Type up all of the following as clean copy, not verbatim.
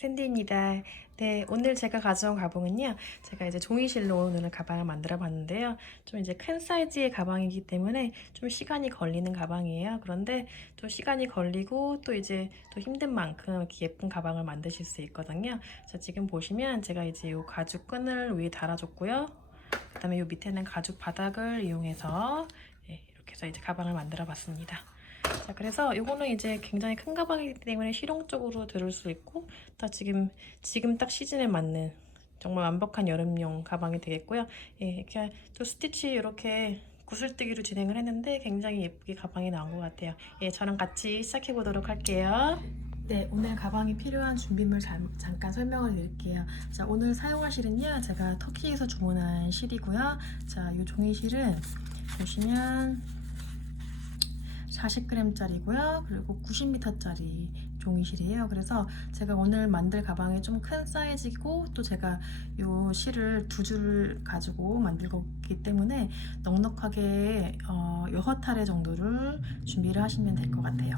샌디입니다. 네, 오늘 제가 가져온 가방은요. 제가 이제 종이실로 오늘 가방을 만들어 봤는데요. 좀 이제 큰 사이즈의 가방이기 때문에 좀 시간이 걸리는 가방이에요. 그런데 또 시간이 걸리고 또 이제 또 힘든 만큼 이렇게 예쁜 가방을 만드실 수 있거든요. 자, 지금 보시면 제가 이제 요 가죽 끈을 위에 달아줬고요. 그다음에 요 밑에는 가죽 바닥을 이용해서 이렇게 해서 이제 가방을 만들어 봤습니다. 자, 그래서 이거는 이제 굉장히 큰 가방이기 때문에 실용적으로 들을 수 있고, 또 지금 딱 시즌에 맞는 정말 완벽한 여름용 가방이 되겠고요. 이렇게 또 스티치 이렇게 구슬뜨기로 진행을 했는데 굉장히 예쁘게 가방이 나온 것 같아요. 저랑 같이 시작해 보도록 할게요. 네, 오늘 가방이 필요한 준비물 잠깐 설명을 드릴게요. 자, 오늘 사용할 실은요, 제가 터키에서 주문한 실이고요. 자, 이 종이실은 보시면 40g짜리고요. 그리고 90m짜리 종이실이에요. 그래서 제가 오늘 만들 가방이 좀 큰 사이즈이고, 또 제가 이 실을 두 줄 가지고 만들 거기 때문에 넉넉하게 6탈의 정도를 준비를 하시면 될 것 같아요.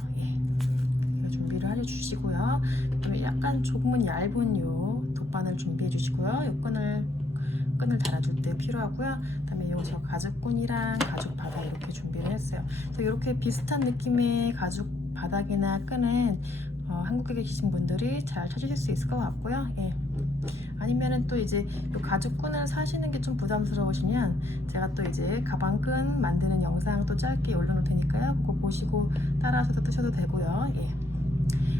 준비를 해주시고요. 그다음에 약간 조금은 얇은 요 돗바늘 준비해 주시고요. 요 끈을 달아줄 때 필요하고요. 그다음에 저 가죽끈이랑 가죽 바닥 이렇게 준비를 했어요. 그래서 이렇게 비슷한 느낌의 가죽 바닥이나 끈은 한국에 계신 분들이 잘 찾으실 수 있을 것 같고요. 아니면은 또 이제 이 가죽끈을 사시는 게 좀 부담스러우시면 제가 또 이제 가방끈 만드는 영상 또 짧게 올려놓을 테니까요. 그거 보시고 따라하셔도 뜨셔도 되고요.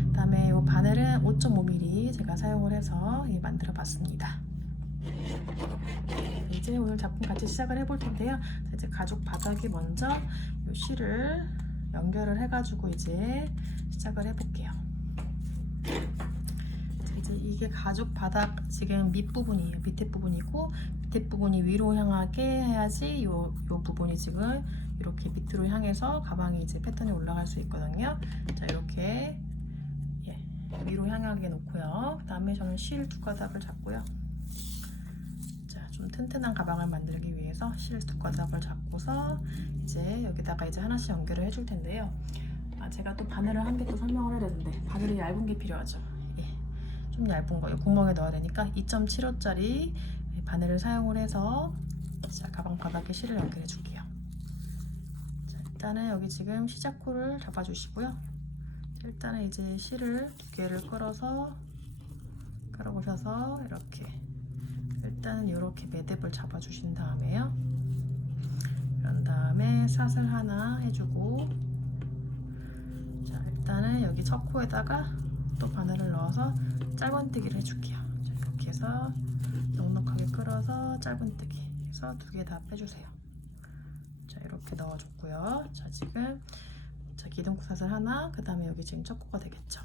그다음에 이 바늘은 5.5mm 제가 사용을 해서 만들어 봤습니다. 이제 오늘 작품 같이 시작을 해볼 텐데요. 이제 가죽 바닥에 먼저 이 실을 연결을 해가지고 이제 시작을 해볼게요. 이제 이게 가죽 바닥 지금 밑부분이에요. 밑에 부분이고, 밑에 부분이 위로 향하게 해야지 요 부분이 지금 이렇게 밑으로 향해서 가방이 이제 패턴이 올라갈 수 있거든요. 자, 이렇게 위로 향하게 놓고요. 그 다음에 저는 실 두 가닥을 잡고요. 자, 좀 튼튼한 가방을 만들기 위해서 실 두 가닥을 잡고서 이제 여기다가 이제 하나씩 연결을 해줄 텐데요. 제가 또 바늘을 한 개 또 설명을 해야 되는데, 바늘이 얇은 게 필요하죠. 좀 얇은 거 구멍에 넣어야 되니까 2.75짜리 바늘을 사용을 해서 자, 가방 바닥에 실을 연결해 줄게요. 자, 일단은 여기 지금 시작코를 잡아 주시고요. 일단은 이제 실을 두 개를 끌어보셔서 이렇게 일단은 이렇게 매듭을 잡아 주신 다음에요. 그런 다음에 사슬 하나 해주고, 자, 일단은 여기 첫 코에다가 또 바늘을 넣어서 짧은뜨기를 해줄게요. 자, 이렇게 해서 넉넉하게 끌어서 짧은뜨기 해서 두 개 다 빼주세요. 자, 이렇게 넣어줬고요. 자, 지금 기둥코 사슬 하나, 그 다음에 여기 지금 첫 코가 되겠죠.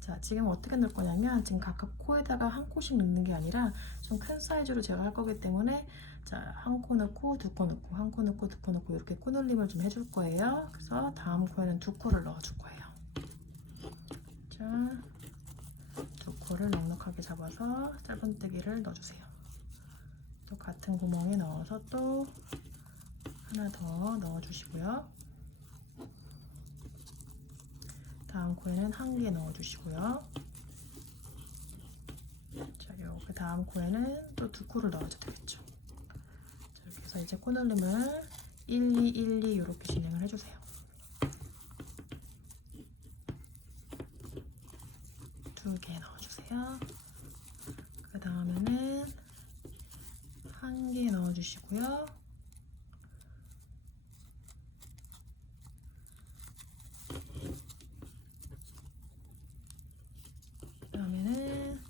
자, 지금 어떻게 넣을 거냐면 지금 각각 코에다가 한 코씩 넣는 게 아니라 좀 큰 사이즈로 제가 할 거기 때문에 자, 한 코 넣고 두 코 넣고 한 코 넣고 두 코 넣고 이렇게 코늘림을 좀 해줄 거예요. 그래서 다음 코에는 두 코를 넣어줄 거예요. 자, 두 코를 넉넉하게 잡아서 짧은뜨기를 넣어주세요. 또 같은 구멍에 넣어서 또 하나 더 넣어주시고요. 다음 코에는 한 개 넣어주시고요. 자, 그 다음 코에는 또 두 코를 넣어줘도 되겠죠. 자, 이렇게 해서 이제 코늘림을 1, 2, 1, 2 이렇게 진행을 해주세요. 두 개 넣어주세요. 그 다음에는 한 개 넣어주시고요. 그 다음에는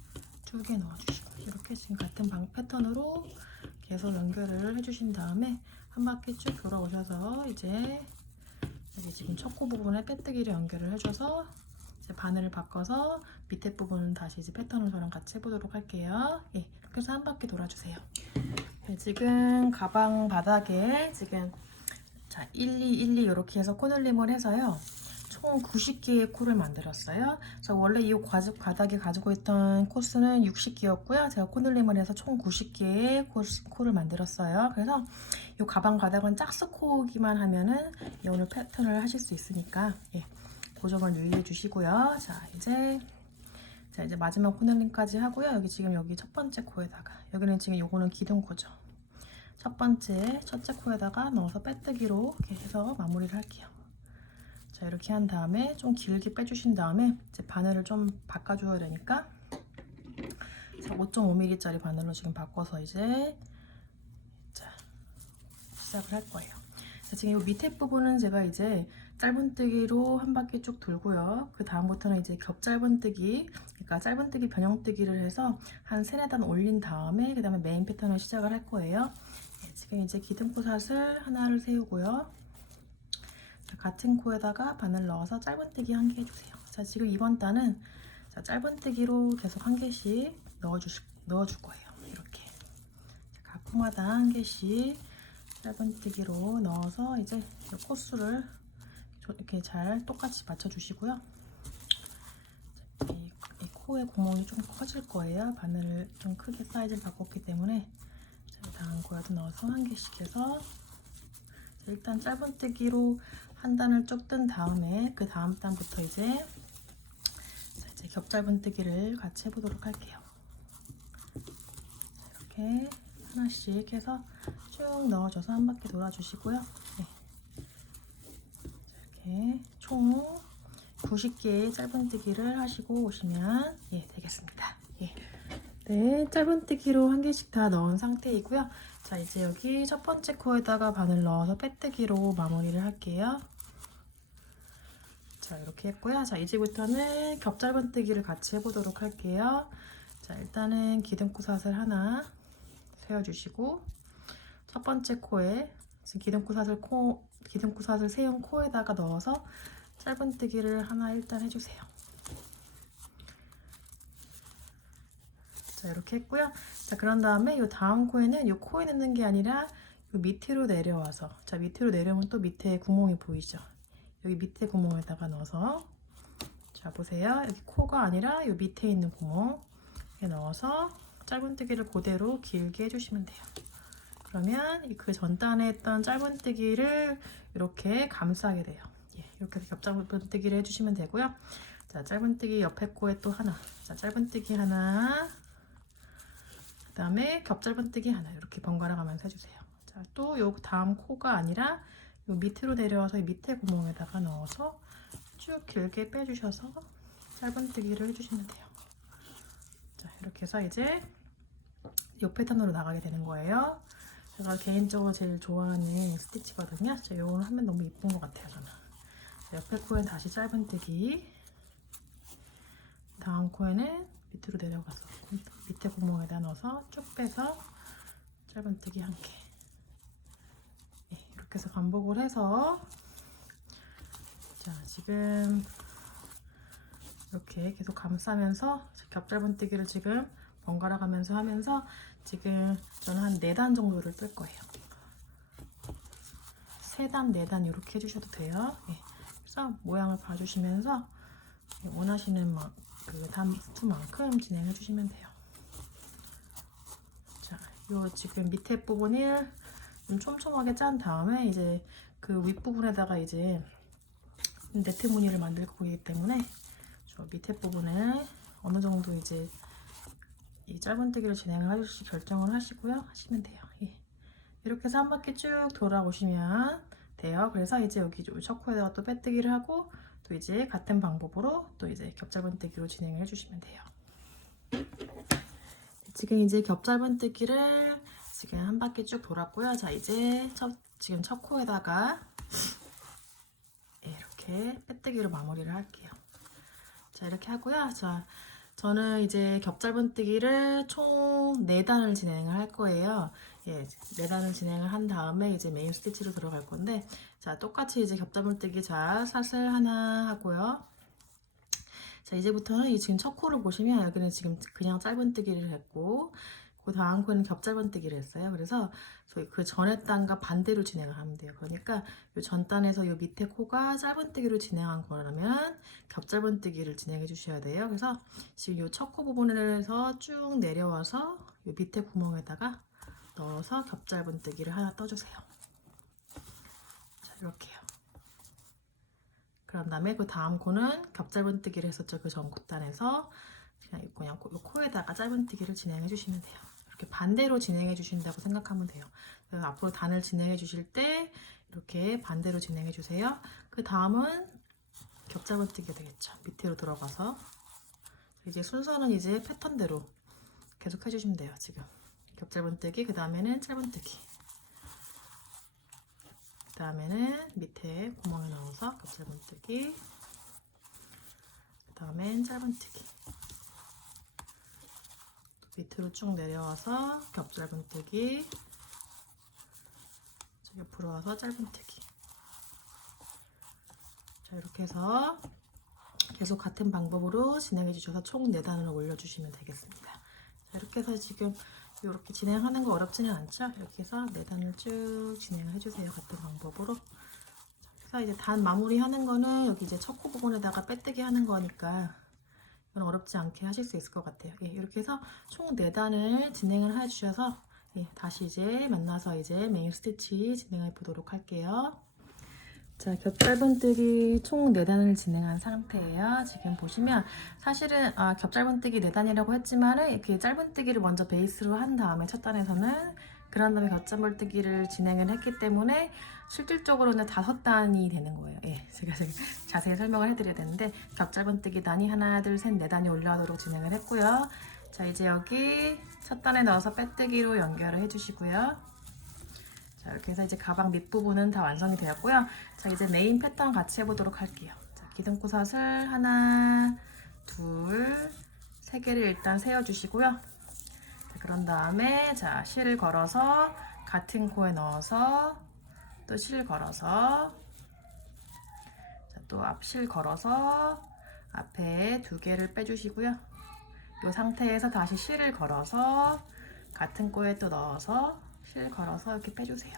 두 개 넣어주시고, 이렇게 지금 같은 방 패턴으로 계속 연결을 해주신 다음에 한 바퀴 쭉 돌아오셔서 이제 여기 지금 첫 코 부분에 빼뜨기를 연결을 해줘서 이제 바늘을 바꿔서 밑에 부분은 다시 이제 패턴을 저랑 같이 해보도록 할게요. 이렇게 해서 한 바퀴 돌아주세요. 지금 가방 바닥에 지금 자, 1, 2, 1, 2 이렇게 해서 코늘림을 해서요. 총 90개의 코를 만들었어요. 그래서 원래 이 가죽 바닥에 가지고 있던 코수는 60개였고요. 제가 코늘림을 해서 총 90개의 코를 만들었어요. 그래서 이 가방 바닥은 짝수코기만 하면은 오늘 패턴을 하실 수 있으니까 그 점을 유의해 주시고요. 자, 이제 자, 이제 마지막 코넬링까지 하고요. 여기 지금 여기 첫 번째 코에다가, 여기는 지금 요거는 기둥코죠. 첫 번째 첫째 코에다가 넣어서 빼뜨기로 이렇게 해서 마무리를 할게요. 자, 이렇게 한 다음에 좀 길게 빼주신 다음에 이제 바늘을 좀 바꿔줘야 되니까 5.5mm짜리 바늘로 지금 바꿔서 이제 자, 시작을 할 거예요. 자, 지금 이 밑에 부분은 제가 이제 짧은뜨기로 한 바퀴 쭉 돌고요. 그 다음부터는 이제 겹 짧은뜨기, 그러니까 짧은뜨기 변형뜨기를 해서 한 3-4단 올린 다음에 그 다음에 메인 패턴을 시작을 할 거예요. 네, 지금 이제 기둥코삿을 하나를 세우고요. 자, 같은 코에다가 바늘 넣어서 짧은뜨기 한 개 해주세요. 자, 지금 이번 단은 자, 짧은뜨기로 계속 한 개씩 넣어줄 거예요. 이렇게 각 코마다 한 개씩 짧은뜨기로 넣어서 이제 코수를 이렇게 잘 똑같이 맞춰주시고요. 이 코의 구멍이 좀 커질 거예요. 바늘을 좀 크게 사이즈를 바꿨기 때문에 다음 코에도 넣어서 한 개씩 해서 일단 짧은뜨기로 한 단을 쭉 뜬 다음에 그 다음 단부터 이제 겹 짧은뜨기를 같이 해보도록 할게요. 이렇게 하나씩 해서 쭉 넣어줘서 한 바퀴 돌아주시고요. 네. 이렇게 총 90개의 짧은뜨기를 하시고 오시면 되겠습니다. 네, 짧은뜨기로 한 개씩 다 넣은 상태이고요. 자, 이제 여기 첫 번째 코에다가 바늘 넣어서 빼뜨기로 마무리를 할게요. 자, 이렇게 했고요. 자, 이제부터는 겹 짧은뜨기를 같이 해보도록 할게요. 자, 일단은 기둥코삿을 하나 세워주시고 첫 번째 코에 지금 기둥코삿을 세운 코에다가 넣어서 짧은뜨기를 하나 일단 해주세요. 자, 이렇게 했고요. 자, 그런 다음에 이 다음 코에는 이 코에 넣는 게 아니라 이 밑으로 내려와서, 자, 밑으로 내려오면 또 밑에 구멍이 보이죠? 여기 밑에 구멍에다가 넣어서, 자, 보세요. 여기 코가 아니라 이 밑에 있는 구멍에 넣어서 짧은뜨기를 그대로 길게 해주시면 돼요. 그러면 그 전단에 했던 짧은뜨기를 이렇게 감싸게 돼요. 이렇게 해서 겹 짧은뜨기를 해주시면 되고요. 자, 짧은뜨기 옆에 코에 또 하나, 자, 짧은뜨기 하나, 그 다음에 겹 짧은뜨기 하나, 이렇게 번갈아 가면서 해주세요. 자, 또 요 다음 코가 아니라 요 밑으로 내려와서 이 밑에 구멍에다가 넣어서 쭉 길게 빼주셔서 짧은뜨기를 해주시면 돼요. 자, 이렇게 해서 이제 요 패턴으로 나가게 되는 거예요. 제가 개인적으로 제일 좋아하는 스티치거든요. 자, 요거는 하면 너무 예쁜 것 같아요, 저는. 옆에 코에는 다시 짧은뜨기, 다음 코에는 밑으로 내려가서 밑에 구멍에다 넣어서 쭉 빼서 짧은뜨기 한 개. 이렇게 해서 반복을 해서, 자, 지금 이렇게 계속 감싸면서 겹 짧은뜨기를 지금 번갈아 가면서 하면서 지금 저는 한 4단 정도를 뜰 거예요. 3단, 4단 이렇게 해주셔도 돼요. 그래서 모양을 봐주시면서 원하시는 그 단수만큼 진행해 주시면 돼요. 자, 요 지금 밑에 부분을 좀 촘촘하게 짠 다음에 이제 그 윗부분에다가 이제 네트 무늬를 만들 거기 때문에 저 밑에 부분에 어느 정도 이제 이 짧은뜨기를 진행을 하실지 결정을 하시고요. 하시면 돼요. 이렇게 해서 한 바퀴 쭉 돌아오시면 돼요. 그래서 이제 여기 첫 코에다가 또 빼뜨기를 하고 또 이제 같은 방법으로 또 이제 겹 짧은뜨기로 진행을 해주시면 돼요. 지금 이제 겹 짧은뜨기를 지금 한 바퀴 쭉 돌았고요. 자, 이제 지금 첫 코에다가 이렇게 빼뜨기로 마무리를 할게요. 자, 이렇게 하고요. 자, 저는 이제 겹 짧은뜨기를 총 4단을 진행을 할 거예요. 4단을 진행을 한 다음에 이제 메인 스티치로 들어갈 건데, 자, 똑같이 이제 겹 짧은뜨기 자, 사슬 하나 하고요. 자, 이제부터는 이 지금 첫 코를 보시면 여기는 지금 그냥 짧은뜨기를 했고, 그 다음 코는 겹 짧은뜨기를 했어요. 그래서 그 전에 단과 반대로 진행을 하면 돼요. 그러니까 이 전 단에서 이 밑에 코가 짧은뜨기로 진행한 거라면 겹 짧은뜨기를 진행해 주셔야 돼요. 그래서 지금 이 첫 코 부분에서 쭉 내려와서 이 밑에 구멍에다가 넣어서 겹 짧은뜨기를 하나 떠주세요. 자, 이렇게요. 그런 다음에 그 다음 코는 겹 짧은뜨기를 했었죠. 그 전 코단에서 그냥 코에다가 짧은뜨기를 진행해 주시면 돼요. 이렇게 반대로 진행해 주신다고 생각하면 돼요. 그래서 앞으로 단을 진행해 주실 때 이렇게 반대로 진행해 주세요. 그 다음은 겹잡은뜨기가 되겠죠. 밑으로 들어가서 이제 순서는 이제 패턴대로 계속 해주시면 돼요. 지금 겹잡은뜨기, 그 다음에는 짧은뜨기, 그 다음에는 밑에 구멍에 넣어서 겹잡은뜨기, 그 다음엔 짧은뜨기, 밑으로 쭉 내려와서 겹잡은뜨기, 옆으로 와서 짧은뜨기. 자, 이렇게 해서 계속 같은 방법으로 진행해 주셔서 총 4단을 올려주시면 되겠습니다. 자, 이렇게 해서 지금 이렇게 진행하는 거 어렵지는 않죠? 이렇게 해서 4단을 쭉 진행을 해주세요. 같은 방법으로. 자, 그래서 이제 단 마무리 하는 거는 여기 이제 첫 코 부분에다가 빼뜨기 하는 거니까 이건 어렵지 않게 하실 수 있을 것 같아요. 예, 이렇게 해서 총 4단을 진행을 해주셔서 예, 다시 이제 만나서 이제 메인 스티치 진행해 보도록 할게요. 자, 겹짧은뜨기 총 4단을 진행한 상태예요. 지금 보시면 사실은 겹짧은뜨기 4단이라고 했지만은 이렇게 짧은뜨기를 먼저 베이스로 한 다음에 첫 단에서는 그런 다음에 겹짧은뜨기를 진행을 했기 때문에 실질적으로는 5단이 되는 거예요. 예, 제가 자세히 설명을 해드려야 되는데 겹짧은뜨기 단이 하나, 둘, 셋, 4단이 올라오도록 진행을 했고요. 자, 이제 여기 첫 단에 넣어서 빼뜨기로 연결을 해주시고요. 자, 이렇게 해서 이제 가방 밑부분은 다 완성이 되었고요. 자, 이제 메인 패턴 같이 해보도록 할게요. 자, 기둥코사슬 하나, 둘, 3개를 일단 세워주시고요. 자, 그런 다음에 자, 실을 걸어서 같은 코에 넣어서 또 실 걸어서 자, 또 앞실 걸어서 앞에 2개를 빼주시고요. 이 상태에서 다시 실을 걸어서 같은 코에 또 넣어서 실 걸어서 이렇게 빼주세요.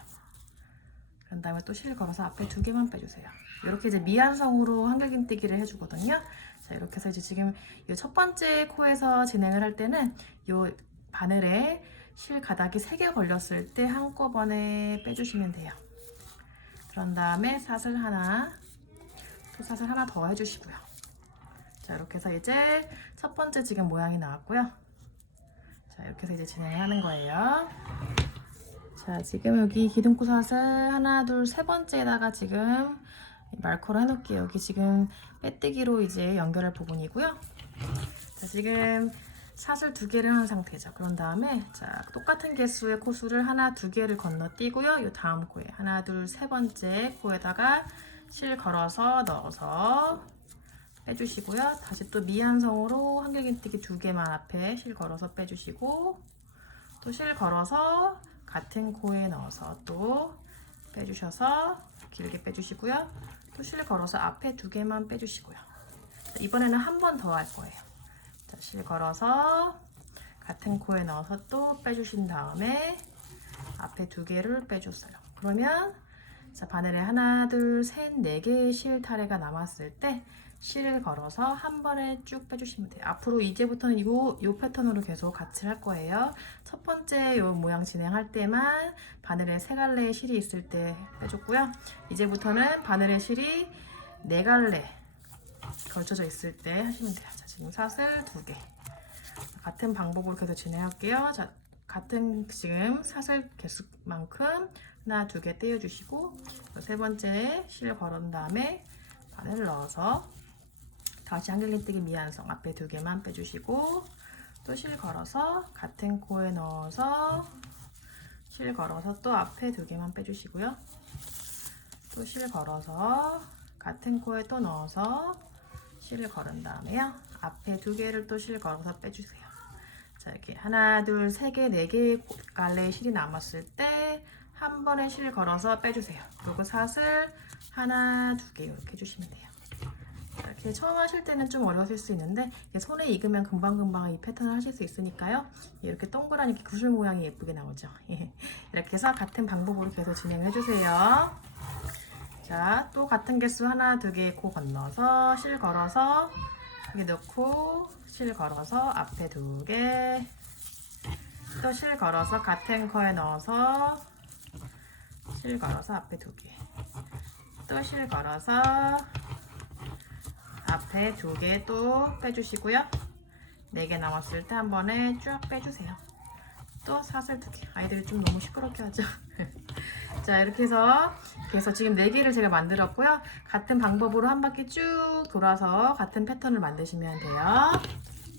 그런 다음에 또 실 걸어서 앞에 2개만 빼주세요. 이렇게 이제 미완성으로 한길긴뜨기를 해주거든요. 자, 이렇게 해서 이제 지금 이 첫 번째 코에서 진행을 할 때는 이 바늘에 실 가닥이 3개 걸렸을 때 한꺼번에 빼주시면 돼요. 그런 다음에 사슬 하나, 또 사슬 하나 더 해주시고요. 자, 이렇게 해서 이제 첫 번째 지금 모양이 나왔고요. 자, 이렇게 해서 이제 진행을 하는 거예요. 자, 지금 여기 기둥코사슬 하나, 둘, 3번째에다가 지금 마커를 해놓을게요. 여기 지금 빼뜨기로 이제 연결할 부분이고요. 자, 지금 사슬 2개를 한 상태죠. 그런 다음에 자, 똑같은 개수의 코수를 하나, 2개를 건너뛰고요. 이 다음 코에 하나, 둘, 3번째 코에다가 실 걸어서 넣어서 빼주시고요. 다시 또 미완성으로 한길긴뜨기 2개만 앞에 실 걸어서 빼주시고 또 실 걸어서 같은 코에 넣어서 또 빼주셔서 길게 빼주시고요. 또 실 걸어서 앞에 2개만 빼주시고요. 자, 이번에는 한 번 더 할 거예요. 자, 실 걸어서 같은 코에 넣어서 또 빼주신 다음에 앞에 2개를 빼줬어요. 그러면 자, 바늘에 하나, 둘, 셋, 4개의 실 타래가 남았을 때 실을 걸어서 한 번에 쭉 빼주시면 돼요. 앞으로 이제부터는 이 패턴으로 계속 같이 할 거예요. 첫 번째 이 모양 진행할 때만 바늘에 3갈래의 실이 있을 때 빼줬고요. 이제부터는 바늘에 실이 4갈래 걸쳐져 있을 때 하시면 돼요. 자, 지금 사슬 2개. 같은 방법으로 계속 진행할게요. 자, 같은 지금 사슬 개수만큼 하나, 2개 떼어주시고 3번째 실 걸은 다음에 바늘을 넣어서 다시 한길긴뜨기 미완성 앞에 2개만 빼주시고 또 실 걸어서 같은 코에 넣어서 실 걸어서 또 앞에 2개만 빼주시고요. 또 실 걸어서 같은 코에 또 넣어서 실을 걸은 다음에요. 앞에 2개를 또 실 걸어서 빼주세요. 자, 이렇게 하나, 둘, 3개, 4개 갈래의 실이 남았을 때 한 번에 실 걸어서 빼주세요. 그리고 사슬 하나, 2개 이렇게 해주시면 돼요. 이렇게 처음 하실 때는 좀 어려우실 수 있는데 손에 익으면 금방금방 이 패턴을 하실 수 있으니까요. 이렇게 동그란 이렇게 구슬 모양이 예쁘게 나오죠. 이렇게 해서 같은 방법으로 계속 진행해 주세요. 자, 또 같은 개수 하나, 2개 코 건너서 실 걸어서 여기 넣고 실 걸어서 앞에 2개 또 실 걸어서 같은 코에 넣어서 실 걸어서 앞에 2개 또 실 걸어서 앞에 2개 또 빼주시고요. 4개 남았을 때 한 번에 쭉 빼주세요. 또 사슬 2개. 아이들이 좀 너무 시끄럽게 하죠. 자, 이렇게 해서 지금 4개를 제가 만들었고요. 같은 방법으로 한 바퀴 쭉 돌아서 같은 패턴을 만드시면 돼요.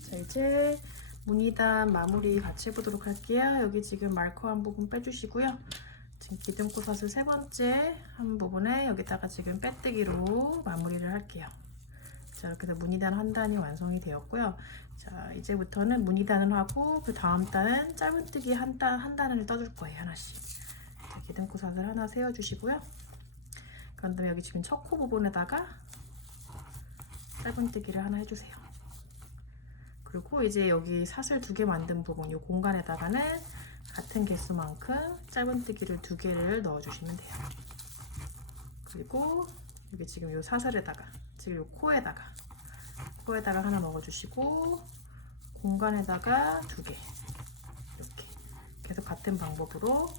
자, 이제 무늬단 마무리 같이 해보도록 할게요. 여기 지금 마커한 부분 빼주시고요. 지금 기둥코 사슬 3번째 한 부분에 여기다가 지금 빼뜨기로 마무리를 할게요. 자, 이렇게 해서 무늬단 한 단이 완성이 되었고요. 자, 이제부터는 무늬단을 하고 그 다음 단은 짧은뜨기 한 단을 떠줄 거예요. 하나씩. 자, 기둥코 사슬 하나 세워주시고요. 그런 다음에 여기 지금 첫 코 부분에다가 짧은뜨기를 하나 해주세요. 그리고 이제 여기 사슬 2개 만든 부분, 이 공간에다가는 같은 개수만큼 짧은뜨기를 2개를 넣어주시면 돼요. 그리고 여기 지금 이 사슬에다가, 지금 이 코에다가 하나 넣어주시고, 공간에다가 2개. 이렇게 계속 같은 방법으로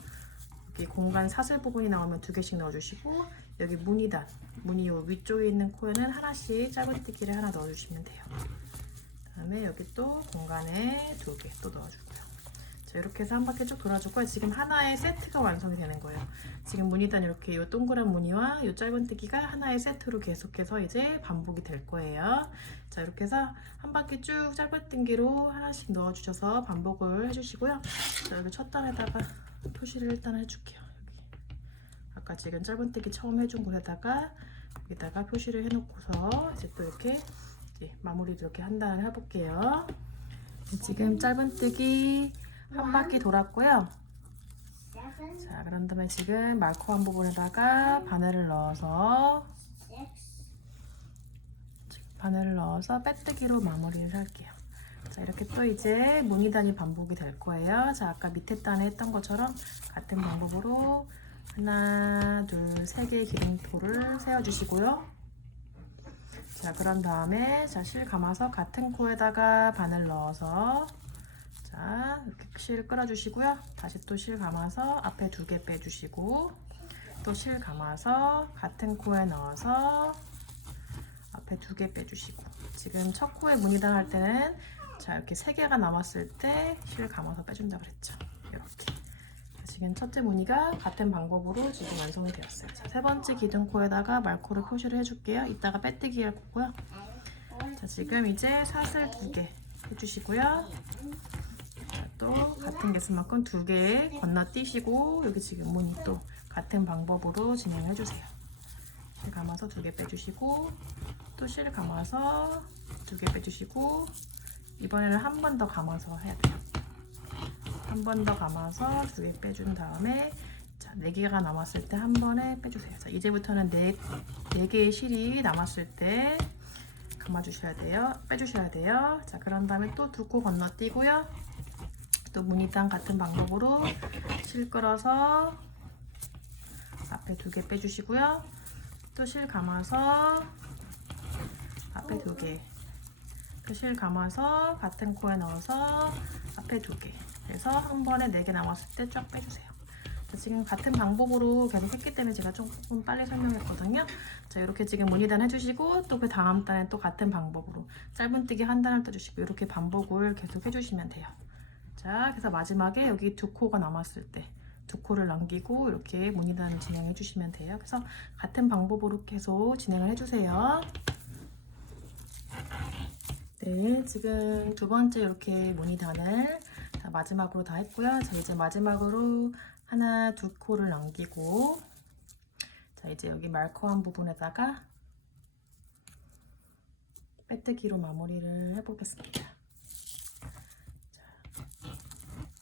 여기 공간 사슬 부분이 나오면 2개씩 넣어주시고, 여기 무늬 요 위쪽에 있는 코에는 하나씩 짧은뜨기를 하나 넣어주시면 돼요. 그다음에 여기 또 공간에 2개 또 넣어주고요. 자, 이렇게 해서 한 바퀴 쭉 돌아주고 지금 하나의 세트가 완성이 되는 거예요. 지금 무늬단 이렇게 이 동그란 무늬와 이 짧은뜨기가 하나의 세트로 계속해서 이제 반복이 될 거예요. 자, 이렇게 해서 한 바퀴 쭉 짧은뜨기로 하나씩 넣어주셔서 반복을 해주시고요. 자, 여기 첫 단에다가 표시를 일단 해줄게요. 여기 아까 지금 짧은뜨기 처음 해준 곳에다가 여기다가 표시를 해놓고서 이제 또 이렇게 마무리를 이렇게 한 단을 해볼게요. 지금 짧은뜨기 한 바퀴 돌았고요. 자, 그런 다음에 지금 마커한 부분에다가 바늘을 넣어서 빼뜨기로 마무리를 할게요. 자, 이렇게 또 이제 무늬단이 반복이 될 거예요. 자, 아까 밑에 단에 했던 것처럼 같은 방법으로 하나, 둘, 3개의 기둥토를 세워주시고요. 자, 그런 다음에 실 감아서 같은 코에다가 바늘 넣어서 자, 이렇게 실 끌어주시고요. 다시 또 실 감아서 앞에 2개 빼주시고 또 실 감아서 같은 코에 넣어서 앞에 2개 빼주시고 지금 첫 코에 무늬단 할 때는 자, 이렇게 3개가 남았을 때 실 감아서 빼준다 그랬죠. 이렇게 지금 첫째 무늬가 같은 방법으로 지금 완성이 되었어요. 자, 3번째 기둥코에다가 말코를 표시를 해줄게요. 이따가 빼뜨기 할 거고요. 자, 지금 이제 사슬 2개 해주시고요. 자, 또 같은 개수만큼 2개 건너뛰시고 여기 지금 무늬 또 같은 방법으로 진행해주세요. 실 감아서 2개 빼주시고 또 실 감아서 2개 빼주시고 이번에는 한 번 더 감아서 해야 돼요. 한 번 더 감아서 2개 빼준 다음에 자, 4개가 남았을 때 한 번에 빼주세요. 자, 이제부터는 4개의 실이 남았을 때 감아주셔야 돼요. 빼주셔야 돼요. 자, 그런 다음에 또 2코 건너뛰고요. 또 무늬단 같은 방법으로 실 끌어서 앞에 2개 빼주시고요. 또 실 감아서 앞에 2개 또 실 감아서 같은 코에 넣어서 앞에 2개 그래서 한 번에 4개 남았을 때 쫙 빼주세요. 자, 지금 같은 방법으로 계속 했기 때문에 제가 조금 빨리 설명했거든요. 자, 이렇게 지금 무늬단 해주시고 또 그 다음 단에 또 같은 방법으로 짧은뜨기 한 단을 떠주시고 이렇게 반복을 계속 해주시면 돼요. 자, 그래서 마지막에 여기 2코가 남았을 때 2코를 남기고 이렇게 무늬단을 진행해 주시면 돼요. 그래서 같은 방법으로 계속 진행을 해주세요. 네, 지금 2번째 이렇게 무늬단을 다 마지막으로 다 했고요. 자, 이제 마지막으로 하나, 2코를 남기고 자, 이제 여기 마커한 부분에다가 빼뜨기로 마무리를 해보겠습니다. 자,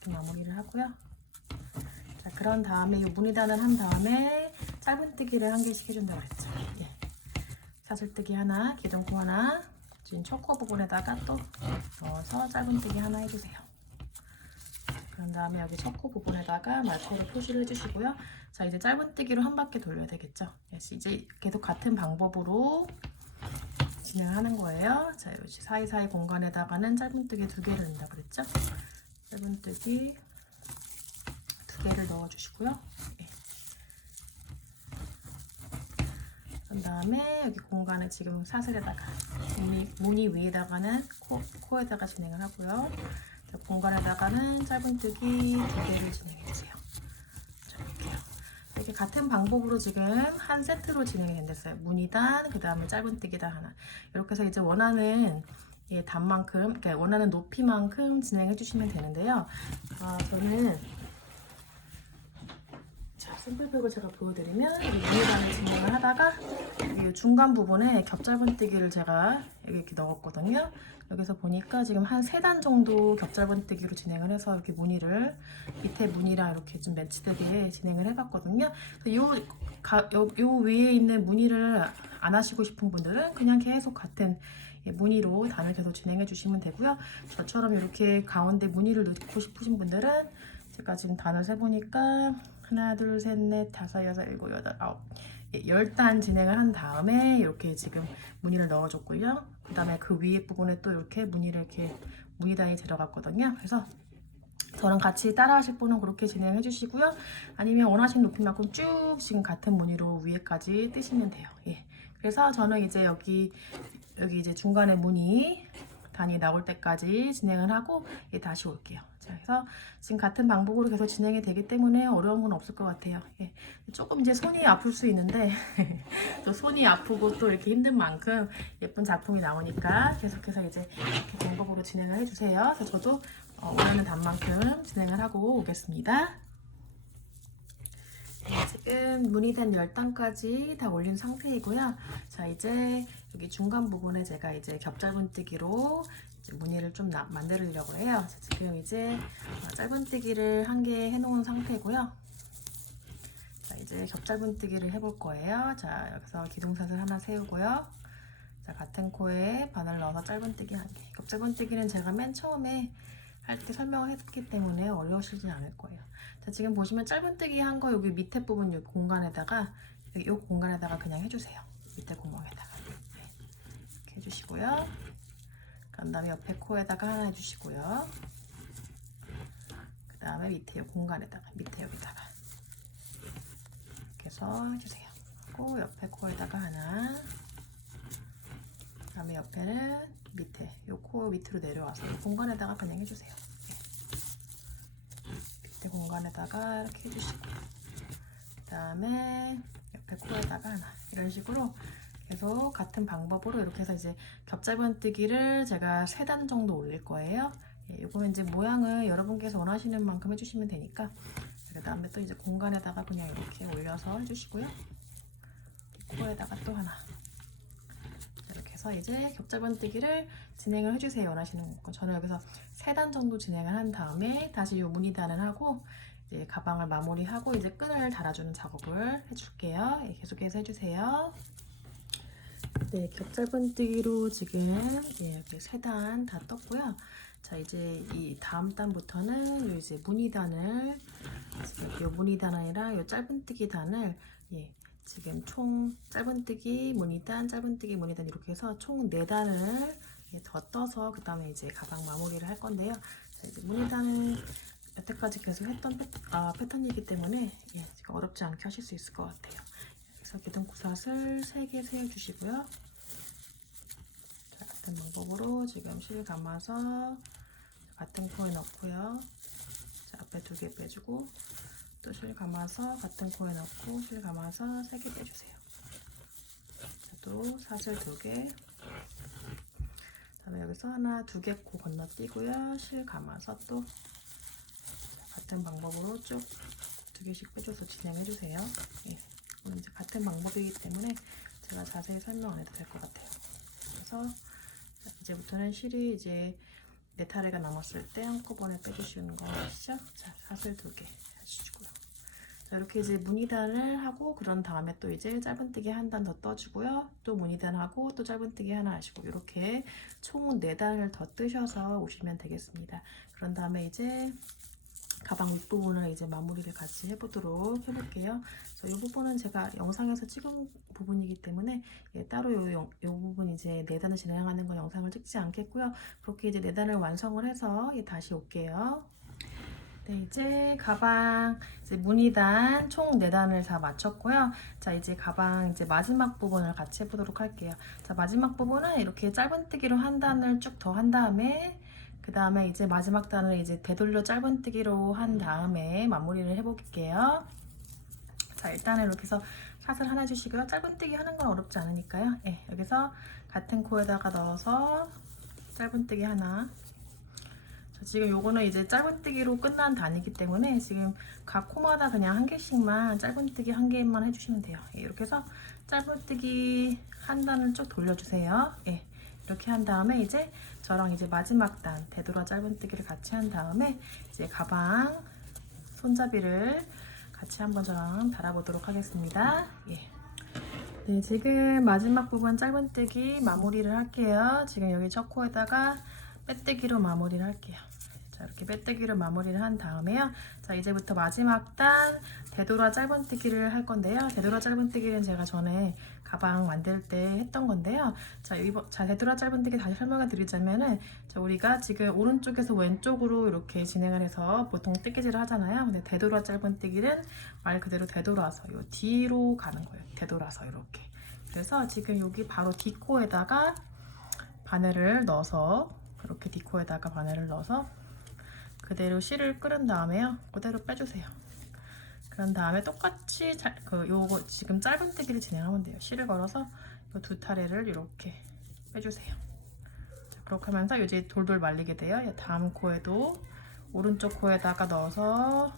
이렇게 마무리를 하고요. 자, 그런 다음에 이 무늬단을 한 다음에 짧은뜨기를 한 개씩 해준다고 그랬죠. 예. 사슬뜨기 하나, 기둥코 하나, 지금 첫 코 부분에다가 또 넣어서 짧은뜨기 하나 해주세요. 그런 다음에 여기 첫 코 부분에다가 말코를 표시를 해주시고요. 자, 이제 짧은뜨기로 한 바퀴 돌려야 되겠죠. 이제 계속 같은 방법으로 진행하는 거예요. 자, 여기 사이사이 공간에다가는 짧은뜨기 2개를 넣는다고 그랬죠. 짧은뜨기 2개를 넣어주시고요. 예. 그런 다음에 여기 공간을 지금 사슬에다가 무늬 위에다가는 코에다가 진행을 하고요. 공간에다가는 짧은뜨기 2개를 진행해 주세요. 이렇게 같은 방법으로 지금 한 세트로 진행이 됐어요. 무늬단, 그 다음에 짧은뜨기단 하나. 이렇게 해서 이제 원하는 단만큼, 그러니까 원하는 높이만큼 진행해 주시면 되는데요. 저는 샘플백을 제가 보여드리면 이 무늬단을 진행을 하다가 이 중간 부분에 겹짧은뜨기를 제가 여기 이렇게 넣었거든요. 여기서 보니까 지금 한 3단 정도 겹짧은뜨기로 진행을 해서 이렇게 무늬를 밑에 무늬랑 이렇게 좀 매치되게 진행을 해봤거든요. 요 위에 있는 무늬를 안 하시고 싶은 분들은 그냥 계속 같은 무늬로 단을 계속 진행해 주시면 되고요. 저처럼 이렇게 가운데 무늬를 넣고 싶으신 분들은 제가 지금 단을 세보니까 하나, 둘, 셋, 넷, 다섯, 여섯, 일곱, 여덟, 아홉 10단 진행을 한 다음에 이렇게 지금 무늬를 넣어줬고요. 그 다음에 그 위에 부분에 또 이렇게 무늬단이 들어갔거든요. 그래서 저랑 같이 따라 하실 분은 그렇게 진행해 주시고요. 아니면 원하시는 높이만큼 쭉 지금 같은 무늬로 위에까지 뜨시면 돼요. 예. 그래서 저는 이제 여기 이제 중간에 무늬 단이 나올 때까지 진행을 하고 다시 올게요. 자, 그래서 지금 같은 방법으로 계속 진행이 되기 때문에 어려운 건 없을 것 같아요. 예. 조금 이제 손이 아플 수 있는데 또 손이 아프고 또 이렇게 힘든 만큼 예쁜 작품이 나오니까 계속해서 이제 이렇게 방법으로 진행을 해주세요. 그래서 저도 원하는 단만큼 진행을 하고 오겠습니다. 네, 지금 무늬단 10단까지 다 올린 상태이고요. 자, 이제 여기 중간 부분에 제가 이제 겹짧은뜨기로 이제 무늬를 좀 만들려고 해요. 자, 지금 이제 짧은뜨기를 1개 해놓은 상태고요. 자, 이제 겹짧은뜨기를 해볼 거예요. 자, 여기서 기둥사슬 하나 세우고요. 자, 같은 코에 바늘 넣어서 짧은뜨기 1개. 겹짧은뜨기는 제가 맨 처음에 할 때 설명을 했기 때문에 어려우시진 않을 거예요. 자, 지금 보시면 짧은뜨기 한 거 여기 밑에 부분 이 공간에다가 이 공간에다가 그냥 해주세요. 밑에 구멍에다가 네. 이렇게 해주시고요. 그 다음에 옆에 코에다가 하나 해주시고요. 그 다음에 밑에 이 공간에다가 밑에 여기다가 이렇게 해서 해주세요. 그리고 옆에 코에다가 하나. 그 다음에 옆에는 밑에 이 코 밑으로 내려와서 이 공간에다가 그냥 해주세요. 밑에 공간에다가 이렇게 해주시고 그 다음에 옆에 코에다가 하나 이런 식으로 계속 같은 방법으로 이렇게 해서 이제 겹짧은뜨기를 제가 3단 정도 올릴 거예요. 이거는 이제 모양을 여러분께서 원하시는 만큼 해주시면 되니까 그 다음에 또 이제 공간에다가 그냥 이렇게 올려서 해주시고요. 코에다가 또 하나 이렇게 해서 이제 겹짧은뜨기를 진행을 해주세요. 원하시는 거. 저는 여기서 3단 정도 진행을 한 다음에 다시 이 무늬단을 하고 이제 가방을 마무리하고 이제 끈을 달아주는 작업을 해줄게요. 계속해서 해주세요. 네, 겹짧은뜨기로 지금 이렇게 3단 다 떴고요. 자, 이제 이 다음 단부터는 이제 무늬단을 이 무늬단 아니라 이 짧은뜨기 단을 지금 총 짧은뜨기, 무늬단, 짧은뜨기, 무늬단 이렇게 해서 총 4단을 더 떠서 그 다음에 이제 가방 마무리를 할 건데요. 자, 이제 무늬단은 여태까지 계속 했던 패턴이기 때문에 지금 어렵지 않게 하실 수 있을 것 같아요. 그래서 기둥사슬 3개 세워주시고요. 자, 같은 방법으로 지금 실 감아서 같은 코에 넣고요. 자, 앞에 2개 빼주고 또 실 감아서 같은 코에 넣고 실 감아서 3개 빼주세요. 또 사슬 2개. 다음에 여기서 하나, 2개 코 건너뛰고요. 실 감아서 또 같은 방법으로 쭉 2개씩 빼줘서 진행해주세요. 이건 이제 같은 방법이기 때문에 제가 자세히 설명 안 해도 될 것 같아요. 그래서 이제부터는 실이 이제 4타래가 남았을 때 한꺼번에 빼주시는 거 아시죠? 자, 사슬 2개 해주시고요. 자, 이렇게 이제 무늬단을 하고 그런 다음에 또 이제 짧은뜨기 한 단 더 떠주고요. 또 무늬단 하고 또 짧은뜨기 하나 하시고 이렇게 총 4단을 더 뜨셔서 오시면 되겠습니다. 그런 다음에 이제 가방 윗부분을 이제 마무리를 같이 해볼게요. 이 부분은 제가 영상에서 찍은 부분이기 때문에 따로 요 부분 이제 4단을 진행하는 건 영상을 찍지 않겠고요. 그렇게 이제 4단을 완성을 해서 다시 올게요. 네, 이제 가방 이제 무늬단 총 4단을 다 마쳤고요. 자, 이제 가방 이제 마지막 부분을 같이 해보도록 할게요. 자, 마지막 부분은 이렇게 짧은뜨기로 한 단을 쭉 더 한 다음에 그 다음에 이제 마지막 단을 이제 되돌려 짧은뜨기로 한 다음에 마무리를 해볼게요. 자, 일단은 이렇게 해서 샷을 하나 해주시고요. 짧은뜨기 하는 건 어렵지 않으니까요. 예, 여기서 같은 코에다가 넣어서 짧은뜨기 하나. 자, 지금 요거는 이제 짧은뜨기로 끝난 단이기 때문에 지금 각 코마다 그냥 한 개씩만 짧은뜨기 한 개만 해주시면 돼요. 예, 이렇게 해서 짧은뜨기 한 단을 쭉 돌려주세요. 예, 이렇게 한 다음에 이제 저랑 이제 마지막 단 되돌아 짧은뜨기를 같이 한 다음에 이제 가방 손잡이를 같이 한번 저랑 달아보도록 하겠습니다. 예. 네, 지금 마지막 부분 짧은뜨기 마무리를 할게요. 지금 여기 첫 코에다가 빼뜨기로 마무리를 할게요. 자, 이렇게 빼뜨기로 마무리를 한 다음에요. 자, 이제부터 마지막 단 되돌아 짧은뜨기를 할 건데요. 되돌아 짧은뜨기는 제가 전에 가방 만들 때 했던 건데요. 자, 되돌아 짧은뜨기 다시 설명을 드리자면은, 자, 우리가 지금 오른쪽에서 왼쪽으로 이렇게 진행을 해서 보통 뜨개질을 하잖아요. 근데 되돌아 짧은뜨기는 말 그대로 되돌아서 요 뒤로 가는 거예요. 되돌아서 이렇게. 그래서 지금 여기 바로 뒷코에다가 바늘을 넣어서 이렇게 뒷코에다가 바늘을 넣어서 그대로 실을 끄른 다음에요. 그대로 빼주세요. 그런 다음에 똑같이 요거 지금 짧은뜨기를 진행하면 돼요. 실을 걸어서 이 두 타래를 이렇게 빼주세요. 자, 그렇게 하면서 이제 돌돌 말리게 돼요. 다음 코에도 오른쪽 코에다가 넣어서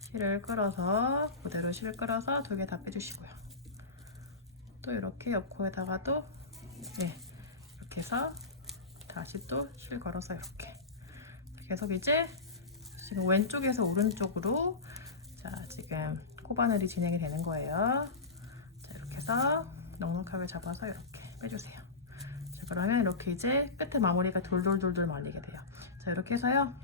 실을 끌어서 그대로 실을 끌어서 두 개 다 빼주시고요. 또 이렇게 옆 코에다가도 네, 이렇게 해서 다시 또 실 걸어서 이렇게 계속 이제 지금 왼쪽에서 오른쪽으로 자, 지금 코바늘이 진행이 되는 거예요. 자, 이렇게 해서 넉넉하게 잡아서 이렇게 빼주세요. 자, 그러면 이렇게 이제 끝에 마무리가 돌돌돌돌 말리게 돼요. 자, 이렇게 해서요.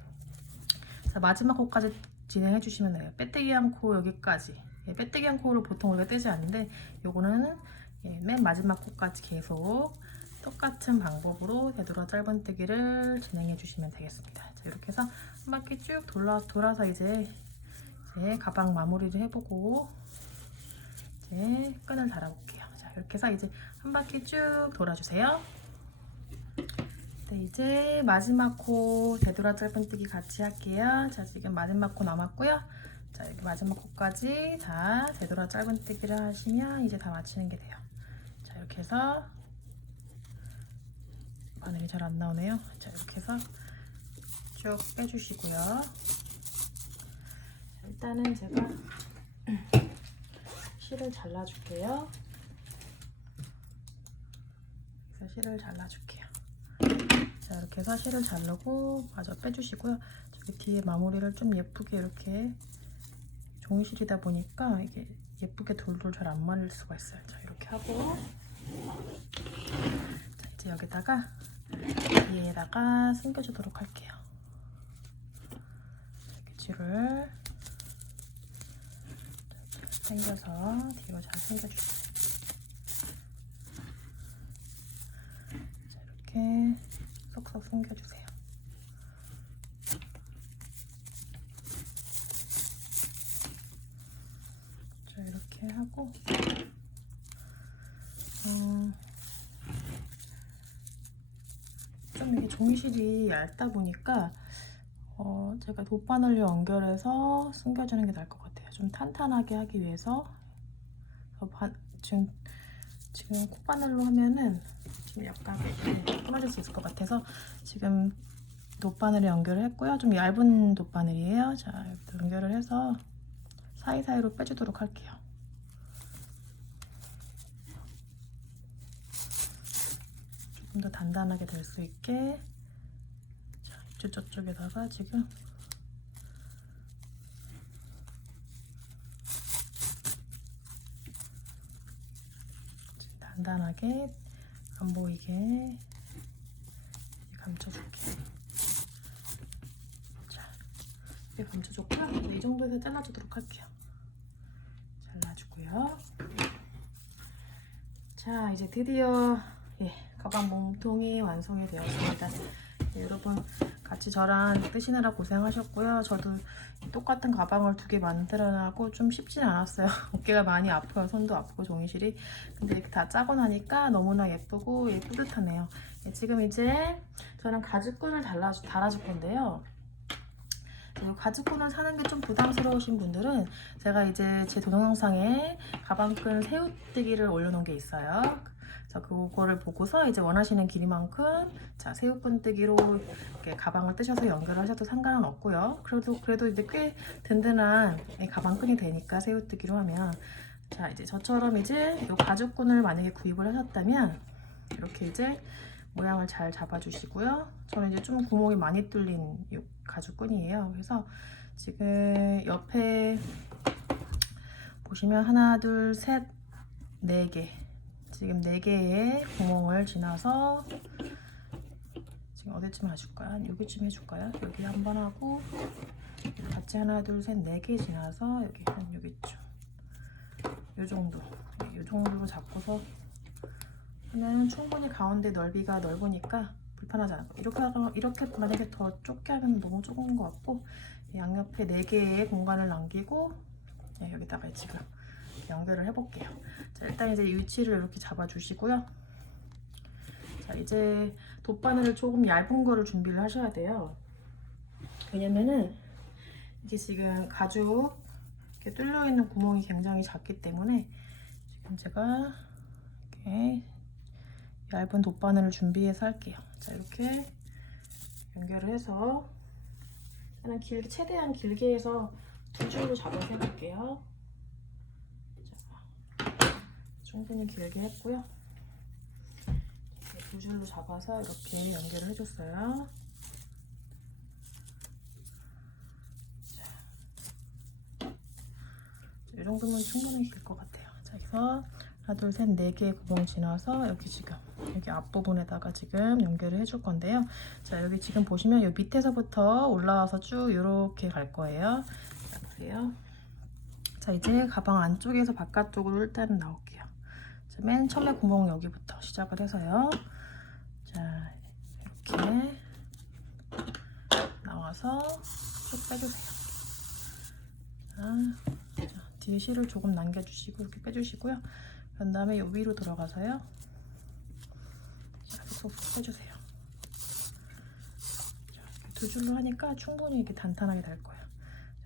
자, 마지막 코까지 진행해 주시면 돼요. 빼뜨기 한 코 여기까지. 예, 빼뜨기 한 코를 보통 우리가 떼지 않는데 요거는 예, 맨 마지막 코까지 계속 똑같은 방법으로 되돌아 짧은뜨기를 진행해 주시면 되겠습니다. 자, 이렇게 해서 한 바퀴 쭉 돌아서 이제 가방 마무리를 해보고 이제 끈을 달아볼게요. 자, 이렇게 해서 이제 한 바퀴 쭉 돌아주세요. 네, 이제 마지막 코 되돌아 짧은뜨기 같이 할게요. 자, 지금 마지막 코 남았고요. 자, 이렇게 마지막 코까지 다 되돌아 짧은뜨기를 하시면 이제 다 마치는 게 돼요. 자, 이렇게 해서 바늘이 잘 안 나오네요. 자, 이렇게 해서 쭉 빼주시고요. 일단은 제가 실을 잘라줄게요. 그래서 실을 잘라줄게요. 자, 이렇게 해서 실을 자르고 마저 빼주시고요. 저기 뒤에 마무리를 좀 예쁘게 이렇게 종이실이다 보니까 이게 예쁘게 돌돌 잘 안 말릴 수가 있어요. 자, 이렇게 하고 자, 이제 여기다가 뒤에다가 숨겨주도록 할게요. 이렇게 줄을 당겨서 뒤로 잘 당겨주세요. 자, 이렇게 쏙쏙 숨겨주세요. 자, 이렇게 하고 좀 이게 종이실이 얇다 보니까 제가 돗바늘로 연결해서 숨겨주는 게 나을 것 같아요. 좀 탄탄하게 하기 위해서 지금 콧바늘로 하면은 좀 약간 끊어질 수 있을 것 같아서 지금 돗바늘에 연결을 했고요. 좀 얇은 돗바늘이에요. 자, 연결을 해서 사이사이로 빼주도록 할게요. 조금 더 단단하게 될 수 있게 자, 이쪽 저쪽에다가 지금 단단하게 안 보이게 감춰줄게요. 자, 이렇게 감춰줬고요. 이 정도에서 잘라주도록 할게요. 잘라주고요. 자, 이제 드디어 가방 몸통이 완성이 되었습니다. 여러분 같이 저랑 뜨시느라 고생하셨고요. 저도 똑같은 가방을 2개 만들어나고 좀 쉽진 않았어요. 어깨가 많이 아파요. 손도 아프고 종이실이. 근데 이렇게 다 짜고 나니까 너무나 예쁘고 뿌듯하네요. 네, 지금 이제 저는 가죽끈을 달아줄 건데요. 가죽끈을 사는 게 좀 부담스러우신 분들은 제가 이제 제 동영상에 가방끈 새우뜨기를 올려놓은 게 있어요. 자, 그거를 보고서 이제 원하시는 길이만큼 자, 새우끈뜨기로 이렇게 가방을 뜨셔서 연결하셔도 상관은 없고요. 그래도 이제 꽤 든든한 가방끈이 되니까 새우뜨기로 하면 자, 이제 저처럼 이제 이 가죽끈을 만약에 구입을 하셨다면 이렇게 이제 모양을 잘 잡아주시고요. 저는 이제 좀 구멍이 많이 뚫린 이 가죽끈이에요. 그래서 지금 옆에 보시면 하나, 둘, 셋, 네 개. 지금 4개의 구멍을 지나서 지금 어디쯤 해줄까요? 여기쯤 해줄까요? 여기 한 번 하고 같이 하나, 둘, 셋, 4개 지나서 여기 한 여기쯤 요 정도 요 정도로 잡고서 하면 충분히 가운데 넓이가 넓으니까 불편하지 않고 이렇게 만약에 더 좁게 하면 너무 좁은 것 같고 양옆에 4개의 공간을 남기고 네, 여기다가 지금 연결을 해볼게요. 자, 일단 이제 위치를 이렇게 잡아주시고요. 자, 이제 돗바늘을 조금 얇은 거를 준비를 하셔야 돼요. 왜냐면은 이게 지금 가죽 이렇게 뚫려 있는 구멍이 굉장히 작기 때문에 지금 제가 이렇게 얇은 돗바늘을 준비해서 할게요. 자, 이렇게 연결을 해서 저는 최대한 길게 해서 2줄로 잡아서 해볼게요. 충분히 길게 했고요. 2줄로 잡아서 이렇게 연결을 해줬어요. 이 정도면 충분히 길 것 같아요. 자, 그래서 하나, 둘, 셋, 4개의 구멍 지나서 여기 지금 여기 앞부분에다가 지금 연결을 해줄 건데요. 자, 여기 지금 보시면 여기 밑에서부터 올라와서 쭉 이렇게 갈 거예요. 자, 보세요. 자, 이제 가방 안쪽에서 바깥쪽으로 일단은 나올게요. 자, 맨 처음에 구멍 여기부터 시작을 해서요. 자, 이렇게 나와서 쭉 빼주세요. 자, 뒤에 실을 조금 남겨주시고 이렇게 빼주시고요. 그런 다음에 요 위로 들어가서요. 자, 쏙 빼주세요. 자, 2줄로 하니까 충분히 이렇게 단단하게 될 거예요.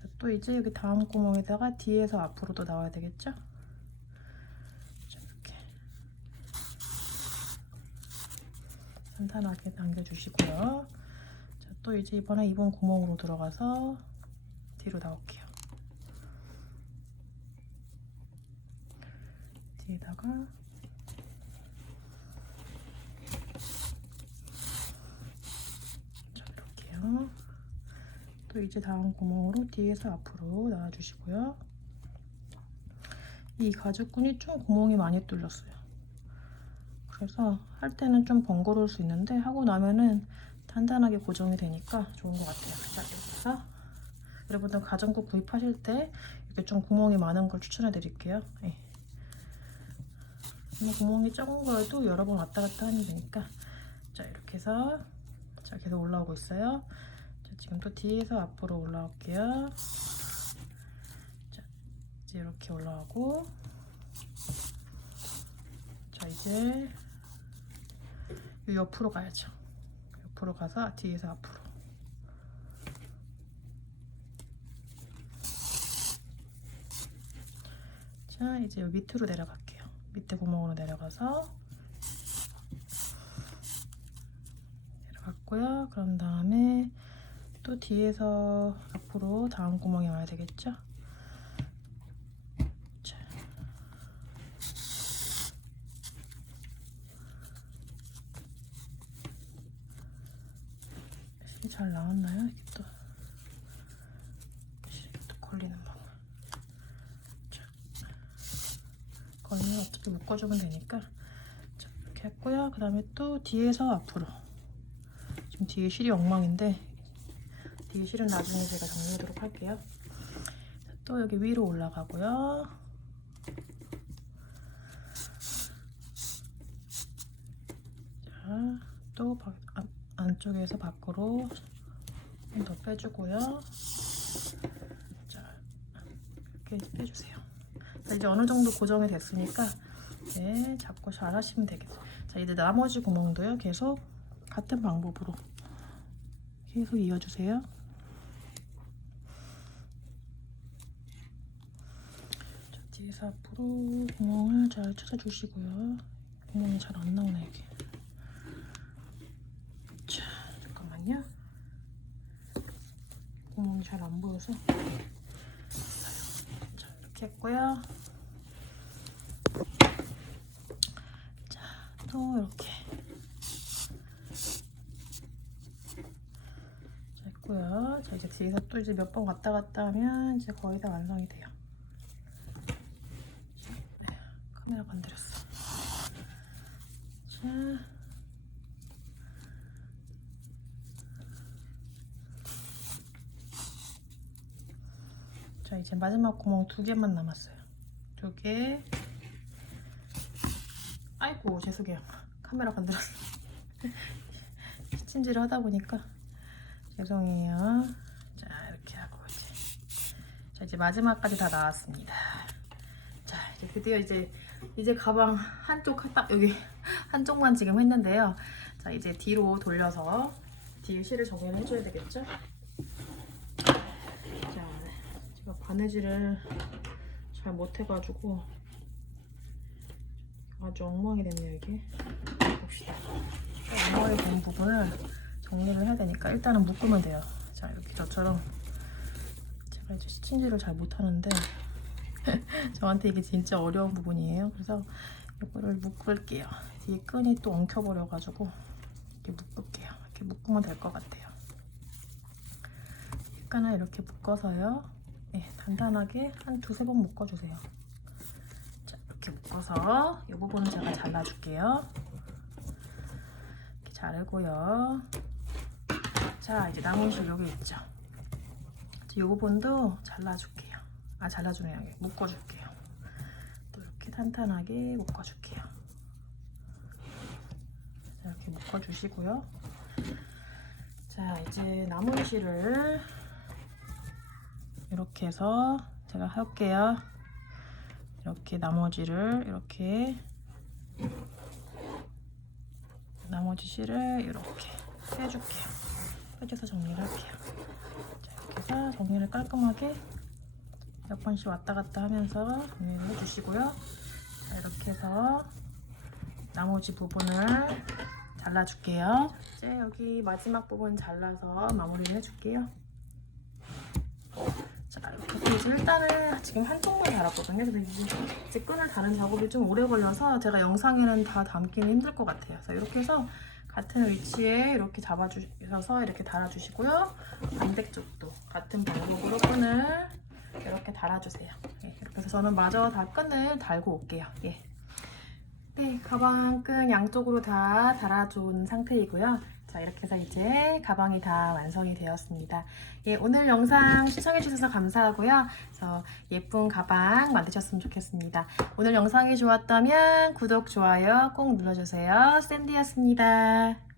자, 또 이제 여기 다음 구멍에다가 뒤에서 앞으로도 나와야 되겠죠? 자, 이렇게 단단하게 남겨주시고요. 자, 또 이제 이번에 2번 구멍으로 들어가서 뒤로 나올게요. 뒤에다가 자, 이렇게요. 또 이제 다음 구멍으로 뒤에서 앞으로 나와주시고요. 이 가죽끈이 좀 구멍이 많이 뚫렸어요. 그래서 할 때는 좀 번거로울 수 있는데 하고 나면은 단단하게 고정이 되니까 좋은 것 같아요. 자, 여기서 여러분들 가정구 구입하실 때 이렇게 좀 구멍이 많은 걸 추천해 드릴게요. 네. 구멍이 적은 거여도 여러 번 왔다 갔다 하면 되니까. 자, 이렇게 해서 자, 계속 올라오고 있어요. 자, 지금 또 뒤에서 앞으로 올라올게요. 자, 이제 이렇게 올라오고 자, 이제 옆으로 가야죠. 옆으로 가서 뒤에서 앞으로. 자, 이제 여기 밑으로 내려갈게요. 밑에 구멍으로 내려가서 내려갔고요. 그런 다음에 또 뒤에서 앞으로 다음 구멍에 와야 되겠죠? 자, 실이 잘 나왔나요? 이게 또 걸리는 거. 걸리면 어차피 묶어주면 되니까. 자, 이렇게 했고요. 그 다음에 또 뒤에서 앞으로. 지금 뒤에 실이 엉망인데 뒤에 실은 나중에 제가 정리하도록 할게요. 자, 또 여기 위로 올라가고요. 자, 또 안쪽에서 밖으로 좀 더 빼주고요. 자, 이렇게 빼주세요. 자, 이제 어느 정도 고정이 됐으니까 네, 잡고 잘 하시면 되겠어요. 자, 이제 나머지 구멍도요. 계속 같은 방법으로 계속 이어주세요. 자, 뒤에서 앞으로 구멍을 잘 찾아주시고요. 구멍이 잘 안 나오네 이게. 자, 잠깐만요. 구멍이 잘 안 보여서. 자, 이렇게 했고요. 자, 또 이렇게. 자, 했고요. 자, 이제 뒤에서 또 이제 몇 번 왔다 갔다 하면 이제 거의 다 완성이 돼요. 네, 카메라 건드렸어. 자. 자, 이제 마지막 구멍 2개만 남았어요. 2개. 아이고, 죄송해요. 카메라 건드렸어. 찜질을 하다 보니까 죄송해요. 자, 이렇게 하고 자, 이제 마지막까지 다 나왔습니다. 자, 이제 드디어 이제 가방 한쪽 딱 여기 한쪽만 지금 했는데요. 자, 이제 뒤로 돌려서 뒤에 실을 정리를 해줘야 되겠죠? 제가 바느질을 잘 못해가지고 아주 엉망이 됐네요 이게. 봅시다. 엉망이 된 부분을 정리를 해야 되니까 일단은 묶으면 돼요. 자, 이렇게 저처럼 제가 이제 스친질을 잘 못하는데 저한테 이게 진짜 어려운 부분이에요. 그래서 이거를 묶을게요. 뒤에 끈이 또 엉켜버려가지고 이렇게 묶을게요. 이렇게 묶으면 될 것 같아요. 끈을 이렇게 묶어서요. 네, 단단하게 한 2-3번 묶어주세요. 자, 이렇게 묶어서 이 부분은 제가 잘라줄게요. 이렇게 자르고요. 자, 이제 남은 실 여기 있죠. 이 부분도 잘라줄게요. 잘라주네요. 묶어줄게요. 또 이렇게 탄탄하게 묶어줄게요. 자, 이렇게 묶어주시고요. 자, 이제 남은 실을 이렇게 해서 제가 할게요. 이렇게 나머지를 이렇게 나머지 실을 이렇게 빼줄게요. 빼줘서 정리를 할게요. 자, 이렇게 해서 정리를 깔끔하게 몇 번씩 왔다 갔다 하면서 정리를 해주시고요. 자, 이렇게 해서 나머지 부분을 잘라줄게요. 이제 여기 마지막 부분 잘라서 마무리를 해줄게요. 자, 이렇게 해서 일단은 지금 한쪽만 달았거든요. 근데 이제 끈을 다른 작업이 좀 오래 걸려서 제가 영상에는 다 담기는 힘들 것 같아요. 그래서 이렇게 해서 같은 위치에 이렇게 잡아주셔서 이렇게 달아주시고요. 반대쪽도 같은 방법으로 끈을 이렇게 달아주세요. 예, 이렇게 해서 저는 마저 다 끈을 달고 올게요. 예. 네, 가방 끈 양쪽으로 다 달아준 상태이고요. 자, 이렇게 해서 이제 가방이 다 완성이 되었습니다. 예, 오늘 영상 시청해주셔서 감사하고요. 그래서 예쁜 가방 만드셨으면 좋겠습니다. 오늘 영상이 좋았다면 구독, 좋아요 꼭 눌러주세요. 샌디였습니다.